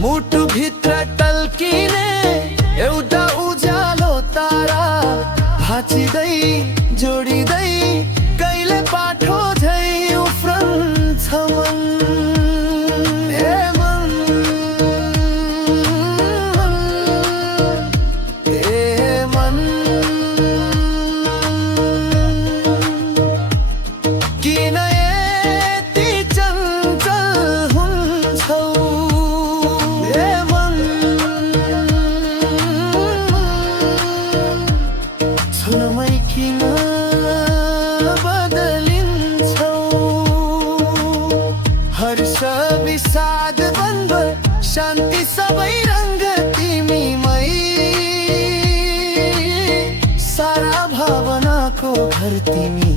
मुटु भित्र टल्किने एउटा उज्यालो तारा, भाँचिँदै जोडिँदै कहिले पाठो झै उफ्रन्छ मन। ए मन, ए मन, किन यति चञ्चल हुन्छौ? ए मन, क्षणमै किन बदलिन्छौ? हर्ष विषाद द्वन्द्व शान्ति सबै रङ्ग तिमीमै, सारा भावनाको घर तिमी।